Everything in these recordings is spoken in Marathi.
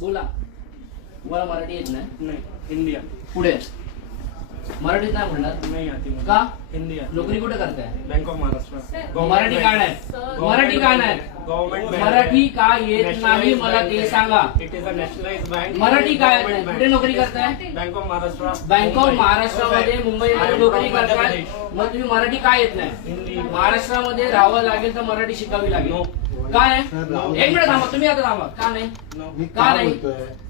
बोला. तुम्हाला मराठी येत नाही? नहीं हिंदी पुढे मराठीत नाही म्हणणार नहीं आती मुझे. का? हिंदी आती. नोकरी कुठे करताय? Bank of Maharashtra. मराठी का नाही? मराठी का नाही? गव्हर्नमेंट मराठी का येत नाही मला ते सांगा. It is a nationalised bank. Marathi काय येत नाही? कुठे नोकरी करताय? Bank of Maharashtra. Bank of महाराष्ट्रामध्ये मुंबईमध्ये नोकरी करताय. मग तुम्ही मराठी का येत नाही? हिंदी. महाराष्ट्रामध्ये राहावं लागेल तर मराठी शिकावी लागेल. नो. का नाही? एक मिनिट थांबा, तुम्ही आता थांबा. का नाही? नो. का नाही?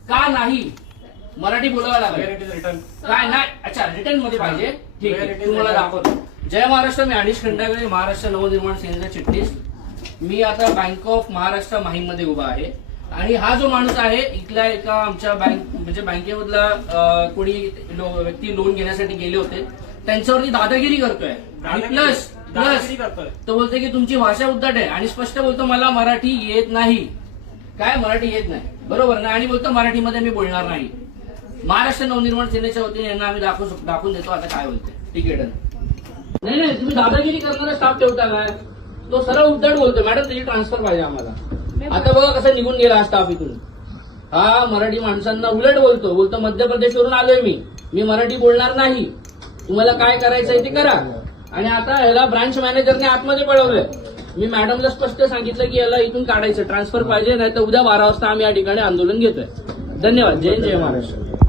का नाही? मराठी बोलावं वेयर लागेल. It is return. काय नाही? अच्छा, रिटर्न मध्ये पाहिजे. ठीक Where आहे, it is तुम्हाला written. दाखवतो. जय महाराष्ट्र. मी अनिश खंडागळे, महाराष्ट्र नवनिर्माण सेनेचा चिटणीस. मी आता बँक ऑफ महाराष्ट्र माहीम मध्ये उभा आहे आणि हा जो माणूस आहे इथला एका आमच्या म्हणजे बँकेमधला कोणी व्यक्ती लोन घेण्यासाठी गेले होते त्यांच्यावरती दादागिरी करतोय आणि प्लस दादागिरी करतोय. तो बोलतोय की तुमची भाषा उद्धट आहे आणि स्पष्ट बोलतो मला मराठी येत नाही. काय मराठी येत नाही? बरोबर ना? आणि बोलतो मराठीमध्ये मी बोलणार नाही. महाराष्ट्र नवनिर्माण सेनेच्या वतीने यांना आम्ही दाखवून देतो आता काय बोलते. ठीक आहे. नाही नाही, तुम्ही दादागिरी करणारा स्टाफ ठेवता काय? तो सरळ उद्धट बोलतोय मॅडम त्याची ट्रान्सफर पाहिजे आम्हाला. आता बघा कसं निघून गेला हा स्टाफ इथून. हा मराठी माणसांना उलट बोलतो मध्य प्रदेशवरून आलोय मी मराठी बोलणार नाही. तुम्हाला काय करायचंय ते करा. आणि आता याला ब्रांच मॅनेजरने आतमध्ये पळवलंय. मी मॅडमला स्पष्ट सांगितलं की याला इथून काढायचं, ट्रान्सफर पाहिजे, नाही तर उद्या 12 वाजता आम्ही या ठिकाणी आंदोलन घेतोय. धन्यवाद. जय महाराष्ट्र.